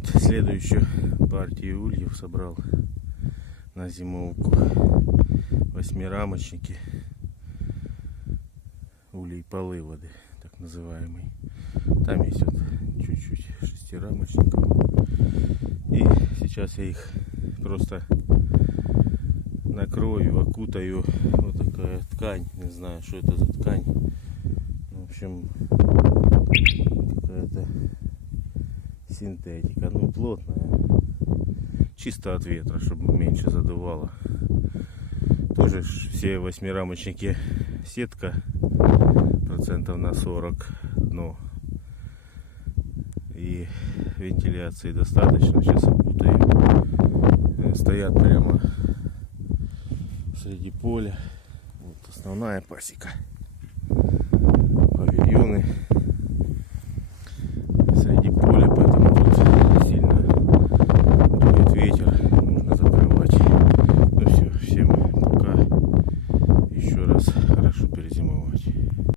Вот следующую партию ульев собрал на зимовку. Восьмирамочники. Улей полыводы, так называемый. Там есть вот чуть-чуть шестирамочников. И сейчас я их просто накрою, окутаю. Вот такая ткань. Не знаю, что это за ткань. В общем, какая-то синтетика. Ну, плотная. Чисто от ветра, чтобы меньше задувало. Тоже все восьмирамочники сетка. Процентов на 40 дно. И вентиляции достаточно. Сейчас окутаю. Стоят прямо среди поля. Вот основная пасека. Павильоны среди поля, поэтому тут сильно дует ветер. Нужно закрывать. Ну все, всем пока. Еще раз хорошо перезимовать.